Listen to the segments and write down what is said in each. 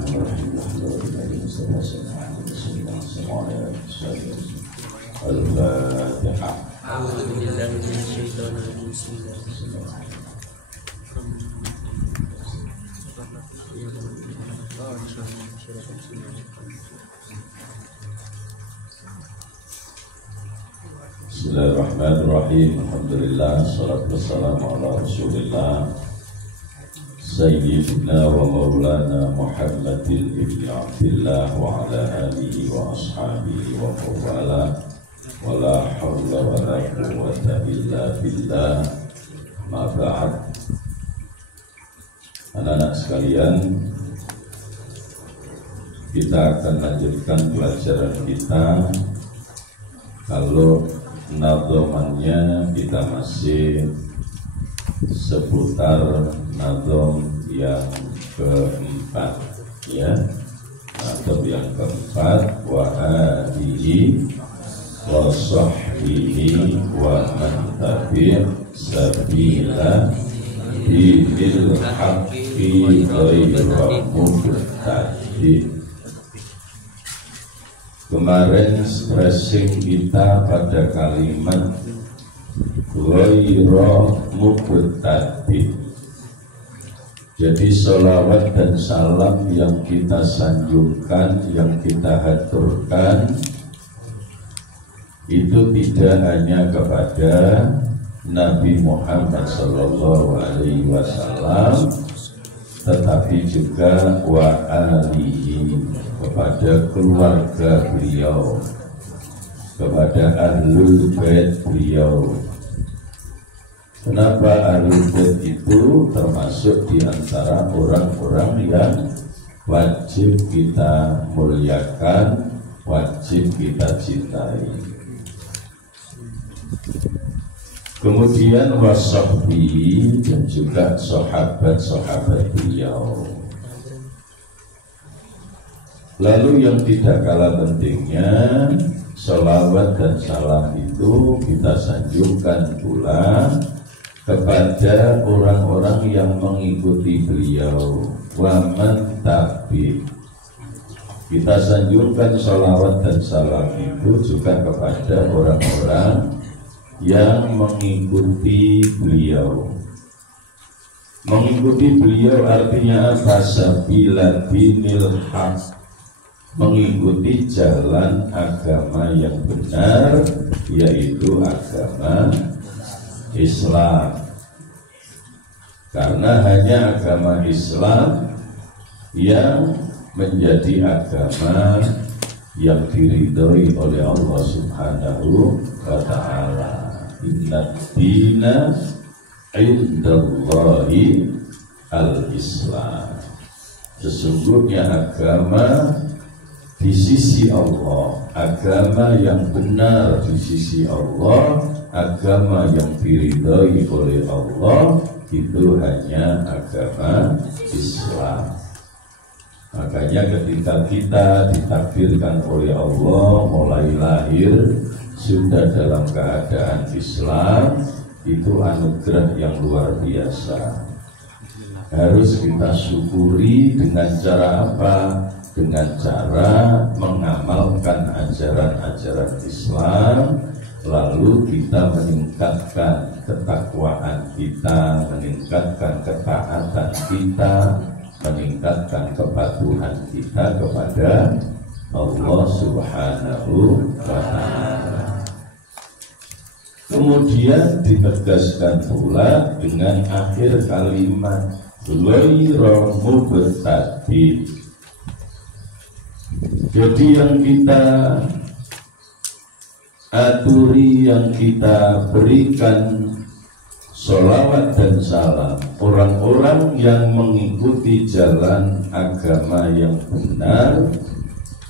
Al-Fatihah. Bismillahirrahmanirrahim. Alhamdulillah, salatu wassalamu ala Rasulillah Sayyidina wa maulana Muhammadin ibn Abdillah wa ala alihi wa ashabihi wa qawwala wa la hawla wa la quwwata illa billah. Ma ba'd. Anak-anak sekalian, kita akan lanjutkan pelajaran kita. Kalau nadzomannya kita masih seputar nadzom yang keempat, ya. Nadzom yang keempat, wa alihi wa sahbihi wa man tabi' sabila bil haqqi ghayra mubtadi'. Kemarin stressing kita pada kalimat ghayra mubtadi'. Jadi sholawat dan salam yang kita sanjungkan, yang kita haturkan, itu tidak hanya kepada Nabi Muhammad SAW, tetapi juga wa alihi, kepada keluarga beliau, kepada ahlul bait beliau. Kenapa ahlul bait itu termasuk di antara orang-orang yang wajib kita muliakan, wajib kita cintai. Kemudian wasahbihi, dan juga sahabat-sahabat beliau. Lalu yang tidak kalah pentingnya, sholawat dan salam itu kita sanjungkan pula kepada orang-orang yang mengikuti beliau, wa man tabi'. Kita sanjungkan sholawat dan salam itu juga kepada orang-orang yang mengikuti beliau. Mengikuti beliau artinya apa? Sabila dinil haq, mengikuti jalan agama yang benar, yaitu agama Islam. Karena hanya agama Islam yang menjadi agama yang diridhoi oleh Allah Subhanahu wa ta'ala. Inna dina indallahi al-Islam. Sesungguhnya agama di sisi Allah, agama yang benar di sisi Allah, agama yang diridhai oleh Allah, itu hanya agama Islam. Makanya ketika kita ditakdirkan oleh Allah mulai lahir sudah dalam keadaan Islam, itu anugerah yang luar biasa. Harus kita syukuri dengan cara apa? Dengan cara mengamalkan ajaran-ajaran Islam, lalu kita meningkatkan ketakwaan kita, meningkatkan ketaatan kita, meningkatkan kepatuhan kita kepada Allah Subhanahu wa ta'ala. Kemudian ditegaskan pula dengan akhir kalimat ghayra mubtadi'. Jadi yang kita aturi, yang kita berikan sholawat dan salam, orang-orang yang mengikuti jalan agama yang benar,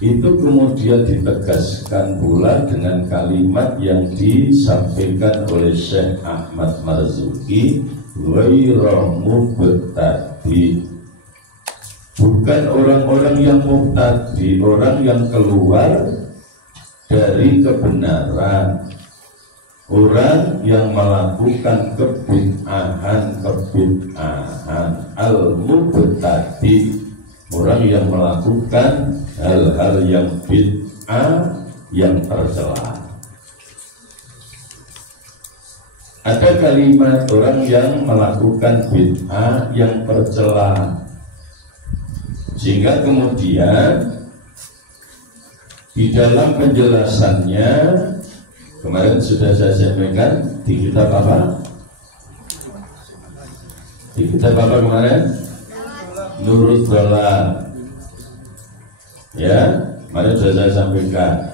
itu kemudian ditegaskan pula dengan kalimat yang disampaikan oleh Syekh Ahmad Marzuki, ghayra mubtadi'. Bukan orang-orang yang mubtadi', orang yang keluar dari kebenaran, orang yang melakukan kebid'ahan, al-mubtadi'. orang yang melakukan hal-hal yang bid'ah yang tercela. Ada kalimat orang yang melakukan bid'ah yang tercela, sehingga kemudian di dalam penjelasannya kemarin sudah saya sampaikan di kitab apa? Di kitab apa kemarin? Nurul Dhalal. Ya, kemarin sudah saya sampaikan.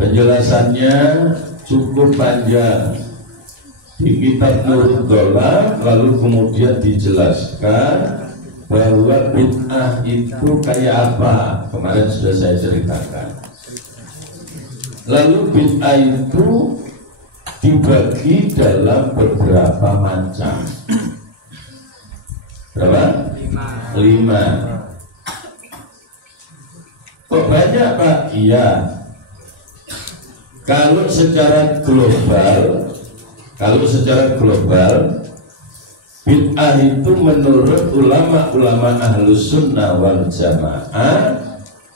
Penjelasannya cukup panjang di kitab Nurul Dhalal, lalu kemudian dijelaskan bahwa bid'ah itu kayak apa. Kemarin sudah saya ceritakan. Lalu bid'ah itu dibagi dalam beberapa macam. Berapa? 5. Kok banyak Pak? Iya. Kalau secara global, bid'ah itu menurut ulama-ulama Ahlus Sunnah wal Jamaah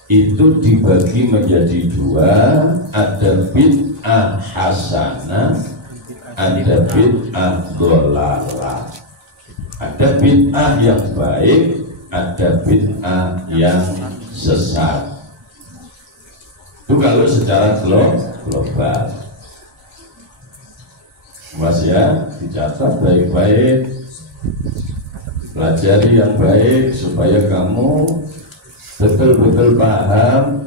itu dibagi menjadi 2. Ada bid'ah hasanah, ada bid'ah dhalalah. Ada bid'ah yang baik, ada bid'ah yang sesat. Itu kalau secara global. Mas ya, dicatat baik-baik, pelajari yang baik supaya kamu betul-betul paham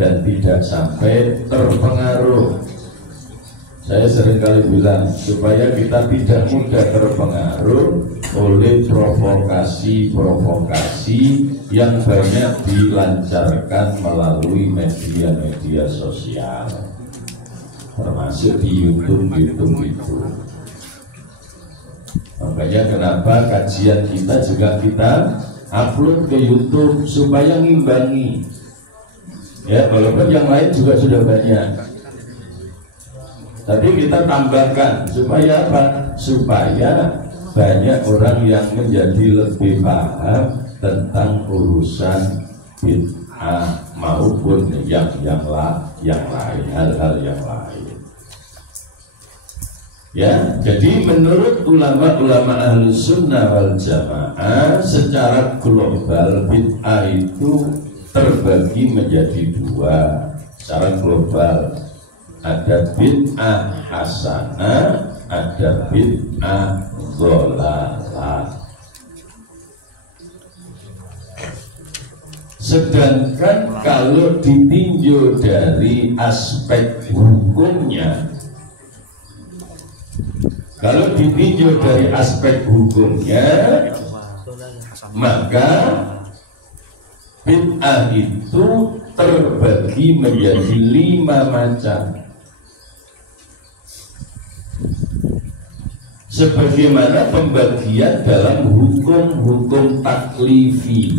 dan tidak sampai terpengaruh. Saya seringkali bilang supaya kita tidak mudah terpengaruh oleh provokasi-provokasi yang banyak dilancarkan melalui media-media sosial, termasuk di YouTube itu. Makanya kenapa kajian kita juga kita upload ke YouTube supaya ngimbangi. Ya, walaupun yang lain juga sudah banyak. Tapi kita tambahkan supaya apa? Supaya banyak orang yang menjadi lebih paham tentang urusan bid'ah maupun yang lain, hal-hal yang lain. Ya, jadi menurut ulama-ulama Ahlus Sunnah wal Jamaah secara global bid'ah itu terbagi menjadi 2 secara global. Ada bid'ah hasanah, ada bid'ah dhalalah. Sedangkan kalau ditinjau dari aspek hukumnya, maka bid'ah itu terbagi menjadi 5 macam. Sebagaimana pembagian dalam hukum-hukum taklifi.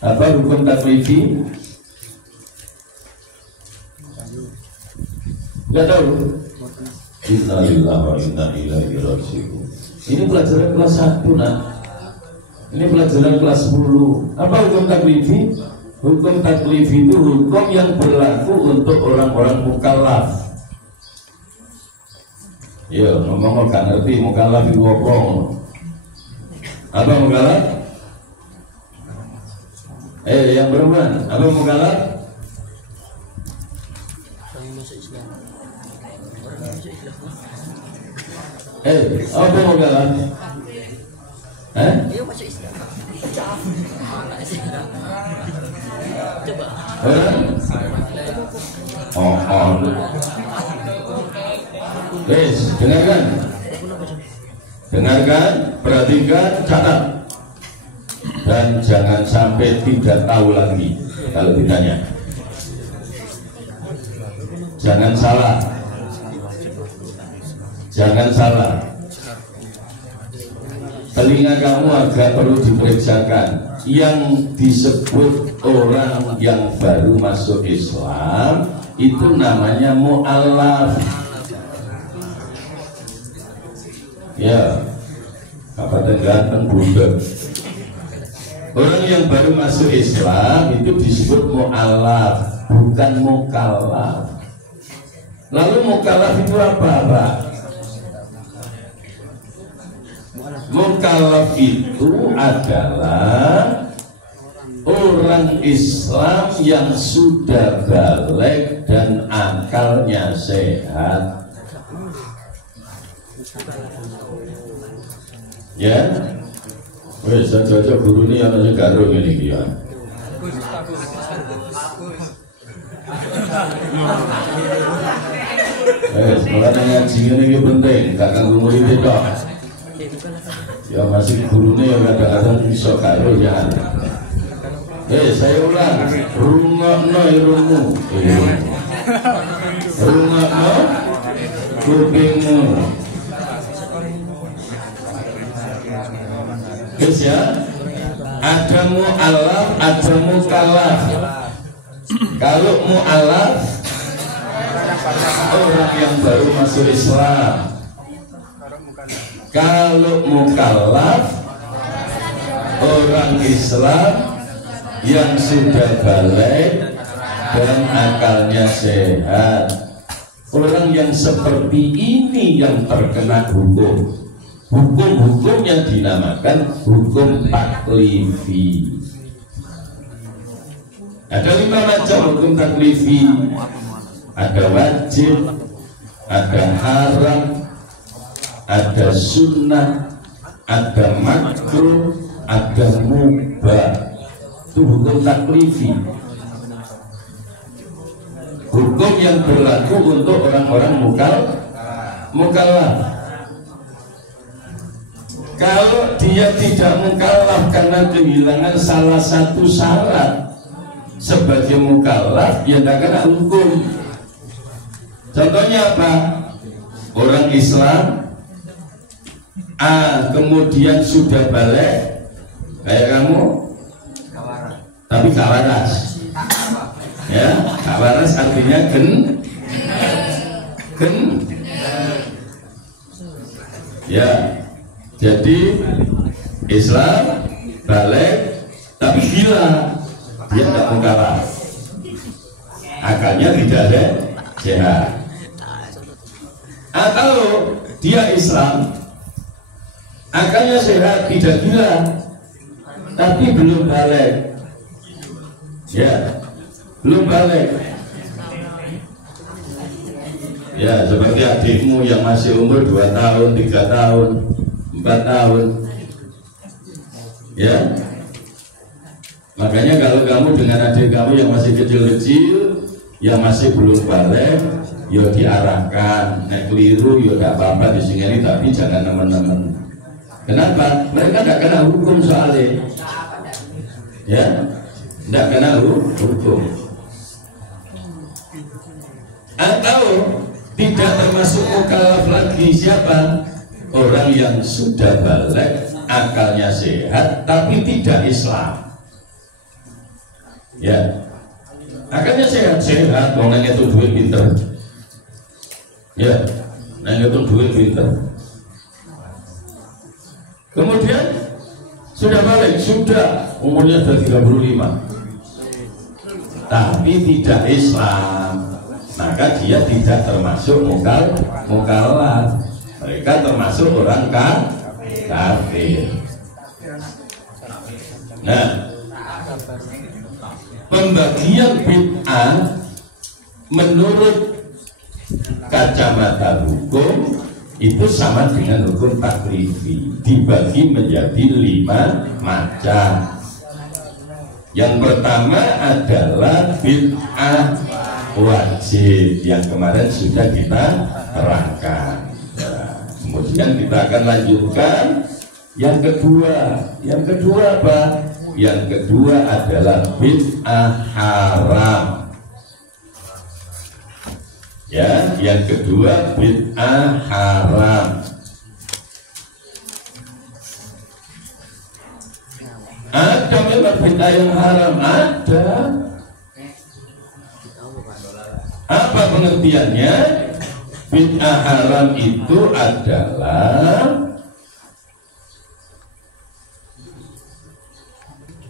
Apa hukum taklifi? Enggak tahu. Innalillahi wa inna ilaihi raji'un. Ini pelajaran kelas 1 nak. Ini pelajaran kelas 10. Apa hukum taklifi? Hukum taklifi itu hukum yang berlaku untuk orang-orang mukallaf. Ya, ngomong gak ngerti mukallaf itu apa? Apa mukallaf? Yang berman, apa mukallaf? Apa mukallaf? Ayo masuk Islam. Coba. Dengarkan, perhatikan, catat, dan jangan sampai tidak tahu lagi kalau ditanya. Jangan salah. Telinga kamu agak perlu diperiksakan. Yang disebut orang yang baru masuk Islam itu namanya mu'allaf. Ya, apa ganteng budak. Orang yang baru masuk Islam itu disebut mu'alaf, bukan mukallaf. Lalu mukallaf itu apa, Pak? Mukallaf itu adalah orang Islam yang sudah balik dan akalnya sehat. Ya, wes cocok guru ini yang garung ini ya. Sekolah ngaji ini penting, gak kanggo murid itu. Ya masih gurunya yang kadang-kadang bisa karo ya. Saya ulang, rungokno irungmu, rungokno kupingmu. Terus ya, ada mu'alaf, ada mukallaf. Kalau mu'alaf, orang yang baru masuk Islam. Kalau mukallaf, orang Islam yang sudah balik dan akalnya sehat. Orang yang seperti ini yang terkena hukum. Hukum-hukum yang dinamakan hukum taklifi. Ada 5 macam hukum taklifi. Ada wajib, ada haram, ada sunnah, ada makruh, ada mubah. Itu hukum taklifi. Hukum yang berlaku untuk orang-orang mukallaf. Kalau dia tidak mukallaf karena kehilangan salah satu syarat sebagai mukallaf, ya tidak kena hukum. Contohnya apa? Orang Islam kemudian sudah balik kayak kamu, tapi gak waras. Ya, gak waras artinya ya. Jadi Islam balik tapi gila, dia tidak mukallaf, akalnya tidak ada sehat. Atau dia Islam, akalnya sehat, tidak gila, tapi belum balik. Ya, belum balik. Ya, seperti adikmu yang masih umur 2 tahun, 3 tahun, 4 tahun. Ya, makanya kalau kamu dengan adik kamu yang masih kecil-kecil, yang masih belum balik, ya diarahkan. Nek keliru ya tidak apa-apa disingkiri, tapi jangan teman-teman. Kenapa? Mereka tidak kena hukum soalnya. Ya, tidak kena hukum. Atau tidak termasuk mukallaf lagi siapa? Orang yang sudah balik, akalnya sehat, tapi tidak Islam. Ya, akalnya sehat, mau nanya itu duit pinter. Ya, nanya itu duit pinter. Kemudian sudah balik, sudah umurnya sudah 35, tapi tidak Islam, maka dia tidak termasuk mukallaf. Mereka termasuk orang kafir. Nah, pembagian bid'ah menurut kacamata hukum itu sama dengan hukum taklifi, dibagi menjadi 5 macam. Yang pertama adalah bid'ah wajib yang kemarin sudah kita terangkan. Kemudian kita akan lanjutkan yang kedua. Yang kedua apa? Yang kedua adalah bid'ah haram. Ya, yang kedua bid'ah haram. Ada memang bid'ah yang haram, ada. Apa pengertiannya? Bid'ah haram itu adalah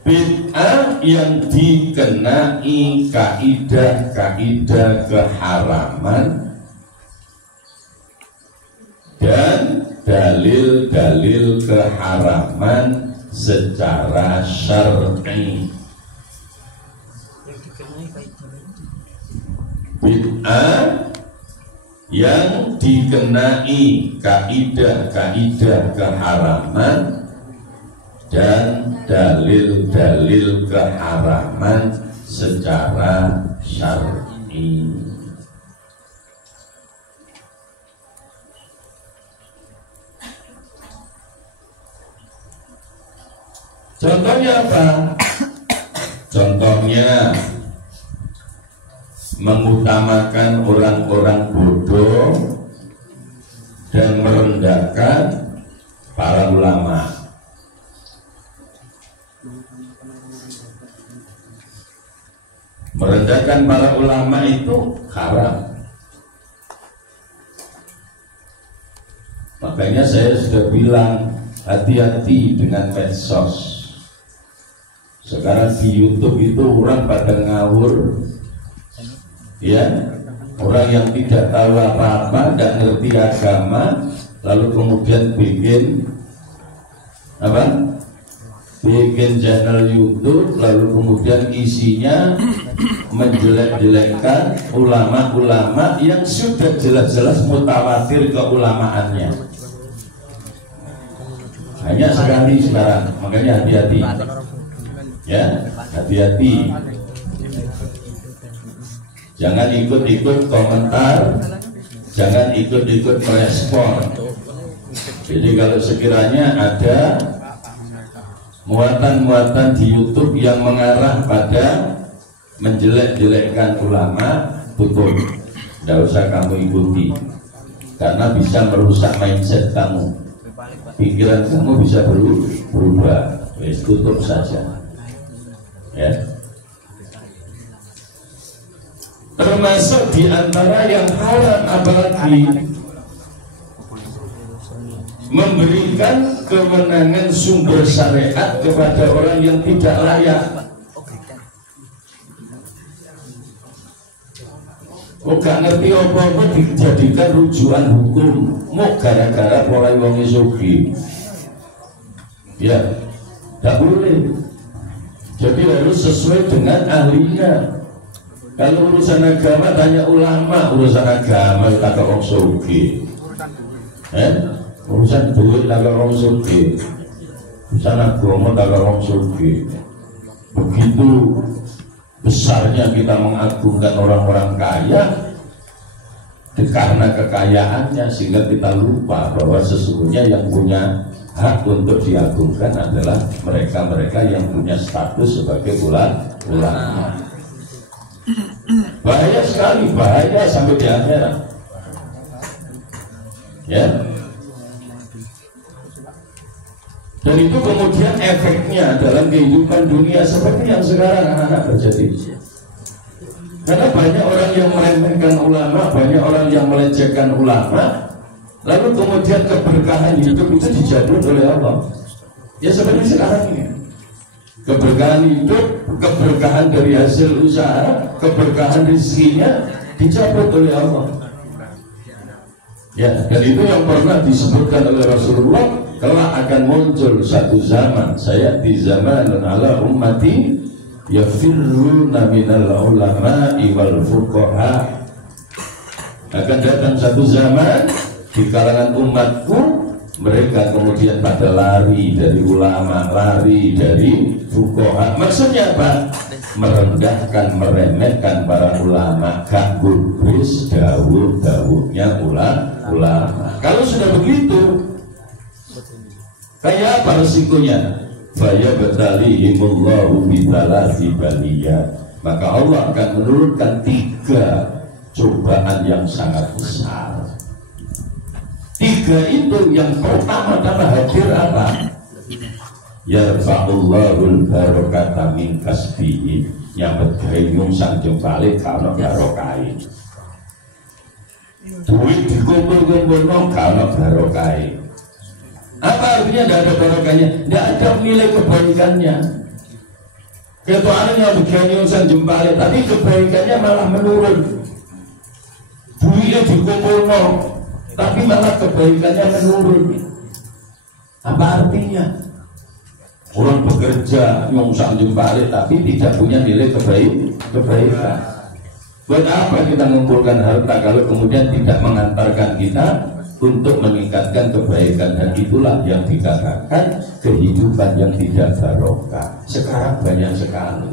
bid'ah yang dikenai kaidah-kaidah keharaman dan dalil-dalil keharaman secara syar'i. Bid'ah yang dikenai kaidah-kaidah keharaman dan dalil-dalil keharaman secara syar'i. Contohnya apa? Contohnya mengutamakan orang-orang bodoh dan merendahkan para ulama. Merendahkan para ulama itu haram. Makanya saya sudah bilang, hati-hati dengan medsos. Sekarang di YouTube itu orang pada ngawur, ya, orang yang tidak tahu apa-apa, tidak ngerti agama, lalu kemudian bikin apa? Bikin channel YouTube, lalu kemudian isinya menjelek-jelekkan ulama-ulama yang sudah jelas-jelas mutawatir keulamaannya. Hanya sekali sekarang, makanya hati-hati. Ya, hati-hati. Jangan ikut-ikut komentar, jangan ikut-ikut merespon. Jadi kalau sekiranya ada muatan-muatan di YouTube yang mengarah pada menjelek-jelekkan ulama, tutup, tidak usah kamu ikuti, karena bisa merusak mindset kamu, pikiran kamu bisa berubah. Tutup saja, ya. Termasuk di antara yang haram apalagi memberikan kewenangan sumber syariat kepada orang yang tidak layak. Gak ngerti apa-apa dijadikan rujukan hukum, mau gara-gara mulai wong sugi. Ya, tak boleh. Jadi harus sesuai dengan ahlinya. Kalau urusan agama tanya ulama, urusan agama tak wong sugi. Urusan duit tak wong sugi. Urusan agama tak wong sugi. Begitu besarnya kita mengagungkan orang-orang kaya karena kekayaannya, sehingga kita lupa bahwa sesungguhnya yang punya hak untuk diagungkan adalah mereka-mereka yang punya status sebagai ulama. Bahaya sekali, bahaya sampai di akhirat. Ya. Dan itu kemudian efeknya dalam kehidupan dunia seperti yang sekarang anak-anak terjadi. Karena banyak orang yang meremehkan ulama, banyak orang yang melecehkan ulama, lalu kemudian keberkahan hidup itu dijabut oleh Allah. Ya seperti sekarang ini. Keberkahan hidup, keberkahan dari hasil usaha, keberkahan rezekinya dicabut oleh Allah. Ya, dan itu yang pernah disebutkan oleh Rasulullah. Kelak akan muncul satu zaman, saya di zaman ala ummati yafirruna minal ulama'i wal fuqaha. Akan datang satu zaman di kalangan umatku, mereka kemudian pada lari dari ulama, lari dari fuqaha. Maksudnya apa? Merendahkan, meremehkan para ulama, gak gubris dawuh-dawuhnya ulama. Kalau sudah begitu, kayak apa resikonya? Faya batalihimullahu bitalasi baliyah. Maka Allah akan menurunkan 3 cobaan yang sangat besar. 3 itu yang pertama-tama hadir apa? Yarfa'ullahul barokata min kasbihi. Yang bergayung sang jempale kalau barokai. Duit dikumpul-kumpul kalau barokai. Apa artinya tidak ada barokahnya? Tidak ada nilai kebaikannya. Ketuanya begini urusan jempale, tapi kebaikannya malah menurun. Duitnya dikumpul tapi malah kebaikannya menurun. Apa artinya? Orang bekerja nyungsang jempale tapi tidak punya nilai kebaikan. Buat apa kita mengumpulkan harta kalau kemudian tidak mengantarkan kita untuk meningkatkan kebaikan? Dan itulah yang dikatakan kehidupan yang tidak barokah. Sekarang banyak sekali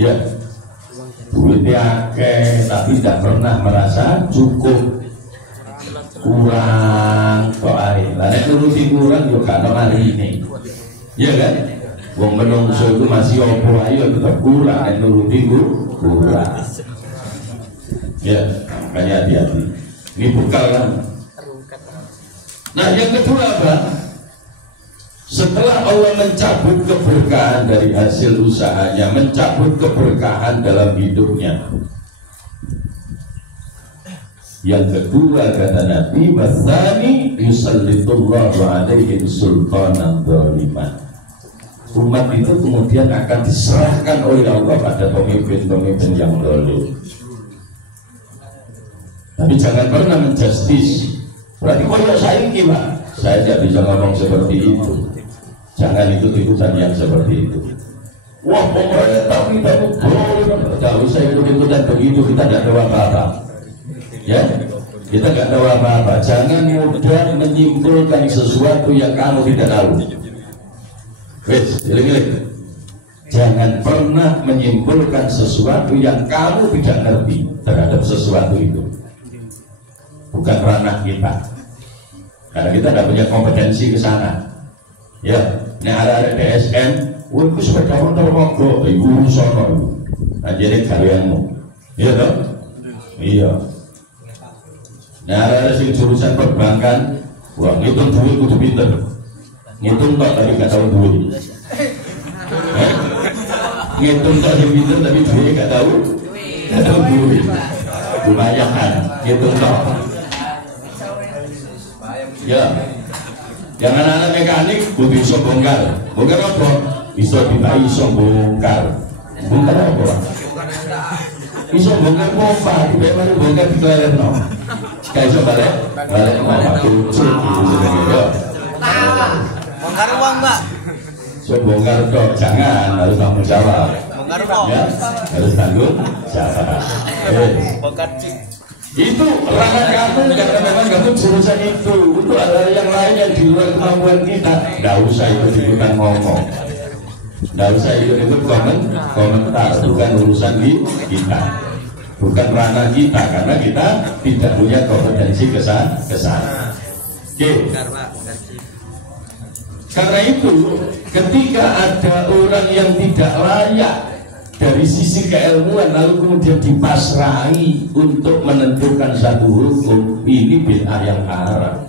ya duitnya akeh tapi tidak pernah merasa cukup, kurang kok ae. Lah nek nuruti kurang yo gak ono marine. Iya kan? Wong menungso itu masih opo ayo tetap kurang, nek nuruti kurang. Ya, makanya hati-hati. Ini bekal kan. Nah, yang kedua apa? Setelah Allah mencabut keberkahan dari hasil usahanya, mencabut keberkahan dalam hidupnya. Yang kedua kata Nabi, "Wasani yusallitullahu alaihim sultanan dzaliman." Umat itu kemudian akan diserahkan oleh Allah pada pemimpin-pemimpin yang zalim. Tapi jangan pernah menjustis. Berarti kalau saya ini Pak, saya tidak bisa ngomong seperti itu. Jangan ikut-ikutan yang seperti itu. Wah, pemerintah kita tidak usah ikut-ikutan begitu, kita tidak tahu apa-apa. Ya, kita tidak tahu apa-apa. Jangan mudah menyimpulkan sesuatu yang kamu tidak tahu. Wes, jangan pernah menyimpulkan sesuatu yang kamu tidak ngerti terhadap sesuatu itu. Bukan ranah kita, karena kita tidak punya kompetensi ke sana. Ya, ini ada DSN, itu sepeda motor mogok, ibu sono, anjir karyamu, iya toh? Iya. Nah ada jurusan perbankan, wah ngitung duit kudu pinter, ngitung tak tapi gak tahu duit, ngitung tak pinter tapi duit gak tahu duit, lumayan kan, ngitung tak. Ya, yang anak-anak mekanik butuh iso bongkar apa? Iso tidak iso bongkar apa? Iso bongkar pompa, tiba-tiba bongkar di kleler no. Kayak iso balik pompa kucing gitu sebenarnya. Bongkar uang Mbak. So bongkar kok, jangan, harus tanggung jawab. Bongkar uang. Ya, harus tanggung jawab. Bongkar cik. Itu ranah kamu karena memang kamu jurusan itu hal yang lain yang di luar kemampuan kita. Tidak usah ikut-ikutan ngomong, tidak usah ikut-ikut komentar, bukan urusan kita, bukan ranah kita, karena kita tidak punya kompetensi kesana. Oke. Karena itu ketika ada orang yang tidak layak dari sisi keilmuan lalu kemudian dipasrahi untuk menentukan satu hukum, ini bid'ah yang haram,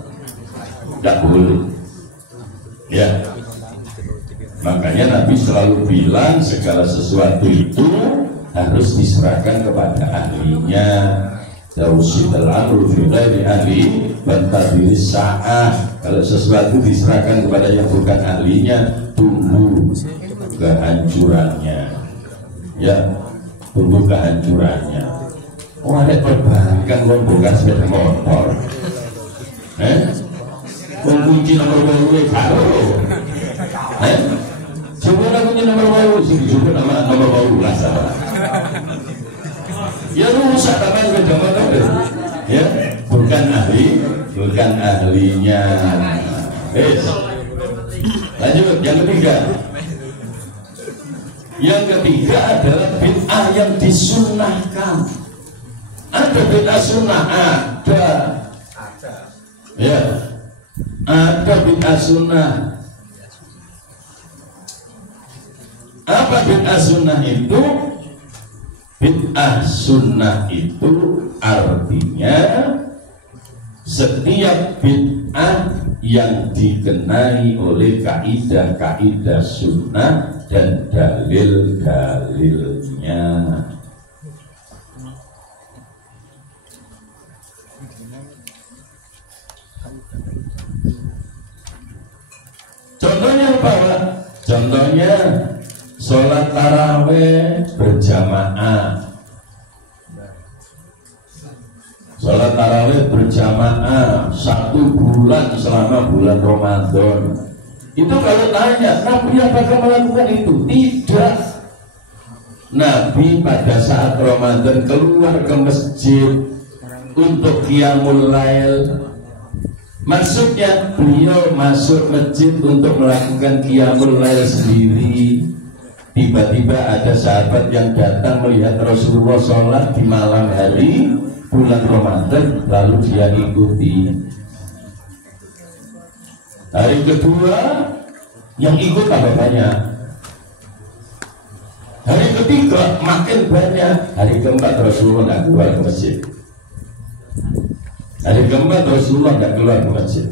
tidak boleh. Ya, makanya Nabi selalu bilang segala sesuatu itu harus diserahkan kepada ahlinya. Dausidal amru fi ghairi ahli bantadiri sa'ah. Kalau sesuatu diserahkan kepada yang bukan ahlinya, tunggu kehancurannya. Ya, tunggu kehancurannya. Oh, ada perbankan bongkar sepeda motor, kunci nomor baru karo, coba kunci nomor baru sih, coba nomor baru lah salah. Ya rusak tangan sepeda motor, ya, bukan ahlinya. Lanjut yang ketiga. Yang ketiga adalah bid'ah yang disunnahkan. Ada bid'ah sunnah, ada. Ya, ada bid'ah sunnah. Apa bid'ah sunnah itu? Bid'ah sunnah itu artinya setiap bid'ah yang dikenai oleh kaidah-kaidah sunnah dan dalil-dalilnya. Contohnya apa? Contohnya sholat taraweh berjamaah. Sholat taraweh berjamaah 1 bulan selama bulan Ramadan. Itu kalau tanya, Nabi apakah melakukan itu? Tidak. Nabi pada saat Ramadan keluar ke masjid untuk qiyamul lail. Maksudnya beliau masuk masjid untuk melakukan qiyamul lail sendiri. Tiba-tiba ada sahabat yang datang melihat Rasulullah sholat di malam hari bulan Ramadan, lalu dia ikuti. Hari kedua yang ikut tambah banyak. Hari ketiga makin banyak. Hari keempat Rasulullah tidak keluar ke masjid. Hari keempat Rasulullah tidak keluar ke masjid.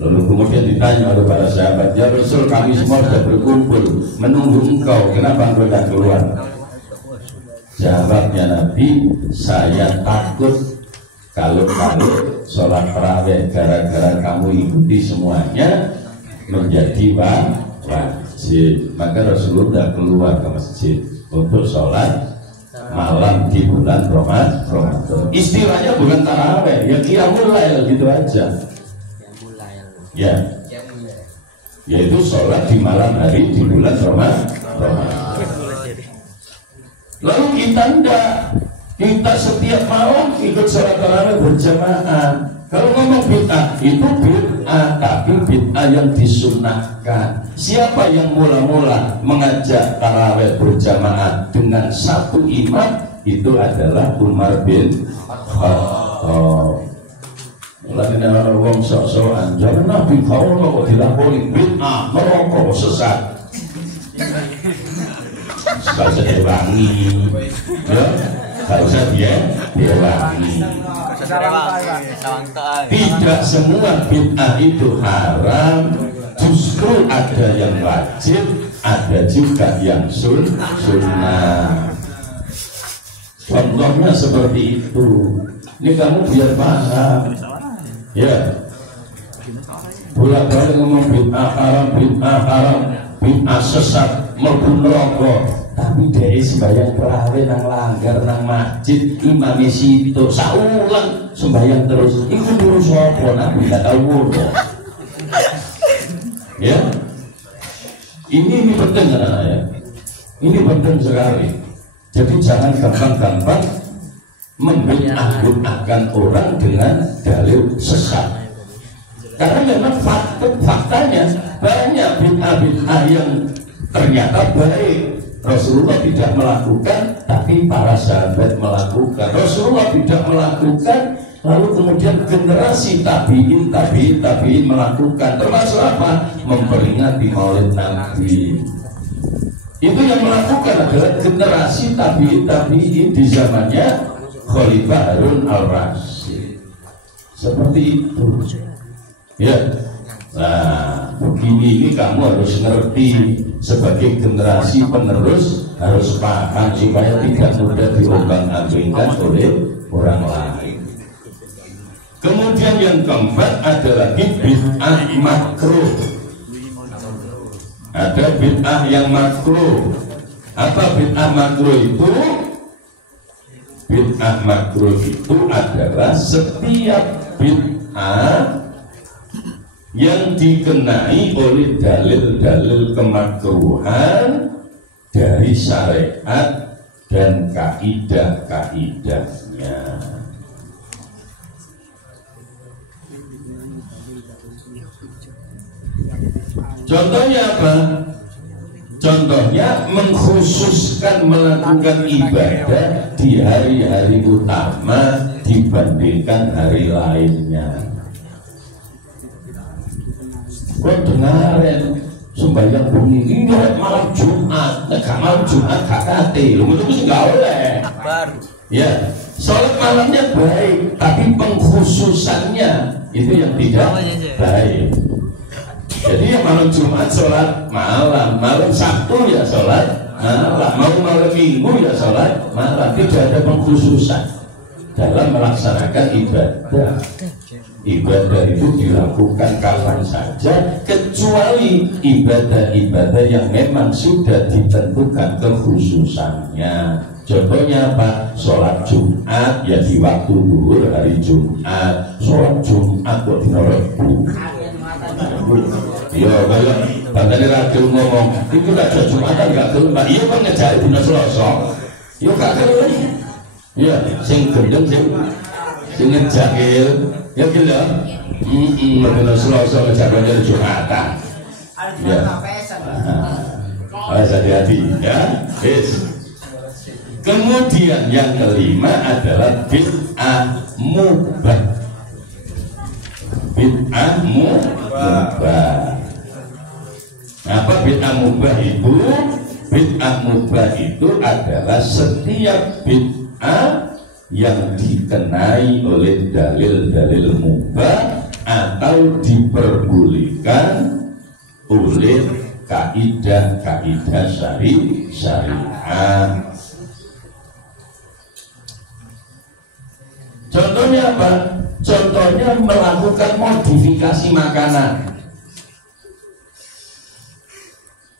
Lalu kemudian ditanya oleh para sahabat, ya Rasul, kami semua sudah berkumpul menunggu engkau, kenapa engkau tidak keluar? Jawabnya Nabi, saya takut kalau sholat tarawih gara-gara kamu ikuti semuanya menjadi wajib. Maka Rasulullah keluar ke masjid untuk sholat malam di bulan Ramadan. Istilahnya bukan tarawih, ya qiyamul lail gitu aja. Ya, yaitu sholat di malam hari di bulan Ramadan. Lalu kita enggak, kita setiap malam ikut sholat tarawih berjamaah. Kalau ngomong bid'ah, itu bid'ah, tapi bid'ah yang disunahkan. Siapa yang mula-mula mengajak tarawih berjamaah dengan 1 imam? Itu adalah Umar bin Khattab. Lain ada orang sok-sokan, jangan Nabi kaulah kok dilakoni bid'ah, merokok, sesat. Kalau saya wangi, ya, kalau saya dia wangi. Tidak semua bid'ah itu haram, justru ada yang wajib, ada juga yang sunnah. Contohnya seperti itu. Ini kamu biar paham. Ya, bolak-balik ngomong bid'ah haram, bid'ah sesat, mlebu neraka. Tapi dari sembahyang terawih nang langgar nang masjid imam situ saulang sembahyang terus. Iku dulu sapa Nabi enggak tahu ngono. Ya. Ini penting kan ya. Ini penting sekali. Jadi jangan gampang-gampang membid'ahkan orang dengan dalil sesat. Karena memang faktanya banyak bid'ah yang ternyata baik. Rasulullah tidak melakukan, tapi para sahabat melakukan. Rasulullah tidak melakukan, lalu kemudian generasi tabi'in melakukan. Termasuk apa? Memperingati Maulid Nabi. Itu yang melakukan adalah generasi tabi'in di zamannya Khalifah Harun al-Rasyid. Seperti itu. Ya. Nah, begini kamu harus ngerti sebagai generasi penerus, harus paham supaya tidak mudah diombang-ambingkan oleh orang lain. Kemudian yang keempat ada lagi bid'ah makruh. Ada bid'ah yang makruh. Apa bid'ah makruh itu? Bid'ah makruh itu adalah setiap bid'ah yang dikenai oleh dalil-dalil kemakruhan dari syariat dan kaidah-kaidahnya. Contohnya apa? Contohnya mengkhususkan melakukan ibadah di hari-hari utama dibandingkan hari lainnya. Kau dengarin sembahyang bunyi ini malam Jumat, malam Jumat kakate, lu itu nggak oleh. Ya, sholat malamnya baik, tapi pengkhususannya itu yang tidak baik. Jadi ya malam Jumat sholat malam, malam Sabtu ya sholat malam, mau malam Minggu ya sholat malam. Tidak ada pengkhususan dalam melaksanakan ibadah. Ibadah itu dilakukan kapan saja, kecuali ibadah-ibadah yang memang sudah ditentukan kekhususannya. Contohnya apa? Sholat Jumat ya di waktu duhur hari Jumat. Sholat Jumat kok dina Rebu. Ya kalau bangkane ragu ngomong, itu gak ada Jumatan gak gelem, Pak. Iya kok ngejak dina Selasa. Ya gak gelem. Ya sing gendeng sing ngejak ya gelem. Dina Selasa ngejak dina Jumatan. Ya. Harus hati-hati ya. Yes. Kemudian yang kelima adalah bid'ah mubah. Bid'ah mubah. Apa bid'ah mubah itu? Bid'ah mubah itu adalah setiap bid'ah yang dikenai oleh dalil-dalil mubah atau diperbolehkan oleh kaidah-kaidah syariah. Contohnya apa? Contohnya melakukan modifikasi makanan.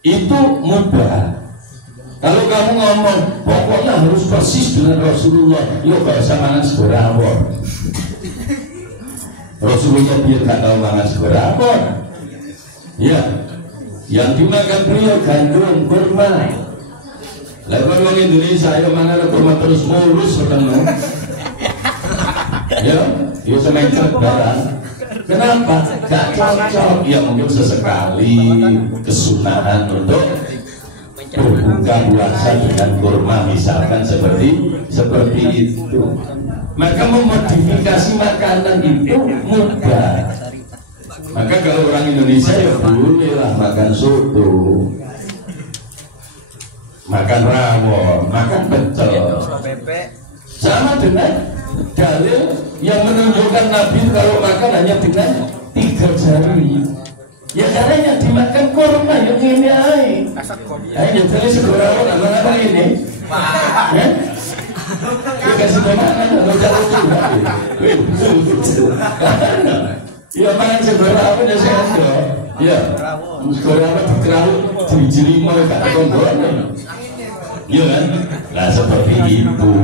Itu mubah. Kalau kamu ngomong pokoknya harus persis dengan Rasulullah, yuk gak usah mangan seberapun. Rasulullah biar gak tahu mangan seberapun. Ya, yang dimakan beliau gandum, kurma. Lalu orang Indonesia yang mangan kurma terus mulus ketemu. Ya, semacam barang. Kenapa? Gak cocok. Ya mungkin sesekali kesunahan untuk berbuka puasa dengan kurma misalkan seperti itu. Maka memodifikasi makanan itu mudah. Maka kalau orang Indonesia ya bolehlah makan soto, makan rawon, makan pecel. Sama dengan dalil yang menunjukkan Nabi kalau makan hanya dengan 3 jari. Ya karena yang dimakan kurma yang ini aja. Ayo jadi seorang apa ini? Ya? Kasih mana? Kalau ya makan seberapa apa dah saya ada. Ya. Seberapa dikerau dijeli mau tak tonggolan. Ya kan? Nah seperti itu.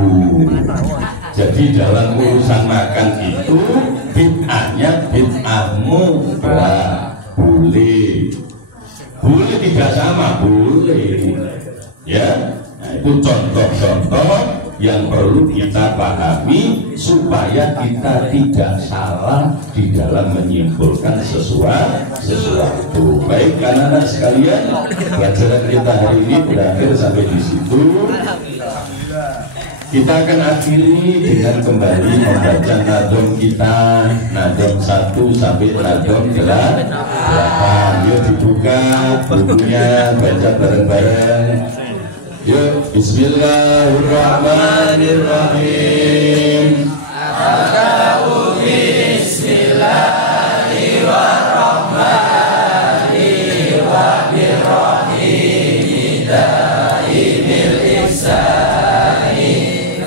Jadi dalam urusan makan itu bid'ahnya bid'ah mubah. Boleh tidak sama, boleh ya. Nah, itu contoh-contoh yang perlu kita pahami supaya kita tidak salah di dalam menyimpulkan sesuatu. Baik anak-anak sekalian, pelajaran kita hari ini berakhir sampai di situ. Kita akan akhiri dengan kembali membaca nadom kita, nadom 1 sampai nadom 8. Yuk dibuka bukunya, baca bareng-bareng. Yuk, Bismillahirrahmanirrahim. Akau Bismillahirrahmanirrahim. Daimil ihsani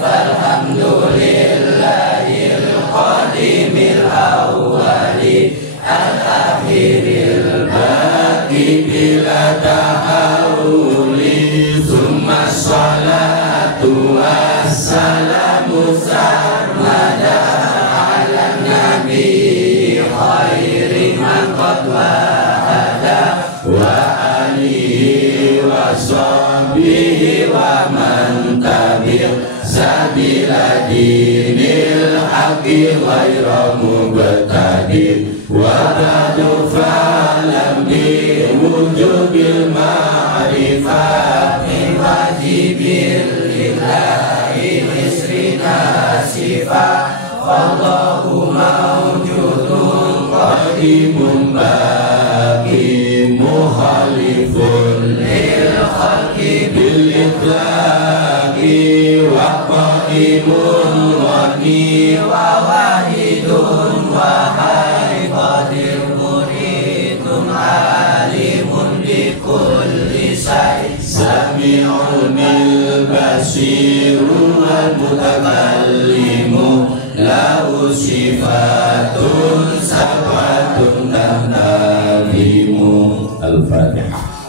Alhamdulillahil qadimil awwali al-akhiril baqi bila tahawuli summa salatu wassalamu sarmada ala nabi khairi man qad wahada wa alihi wa sahbihi wa man tabi'ah sabila dinil haqqi ghayra mubtadi wa ba'du fa'lam bi wujubil ma'rifah min wajibil lillahi misrina sifat Allahu mawjudun qadimun baqi muhalifun lil khalqi bil itlaqi wa qaimun wani wa wahidun wa qadir muridun alimun bi kulli syai sami'un basirun wal mutakallimu lahu sifatun sab'atun dan talimu. Al-Fatihah.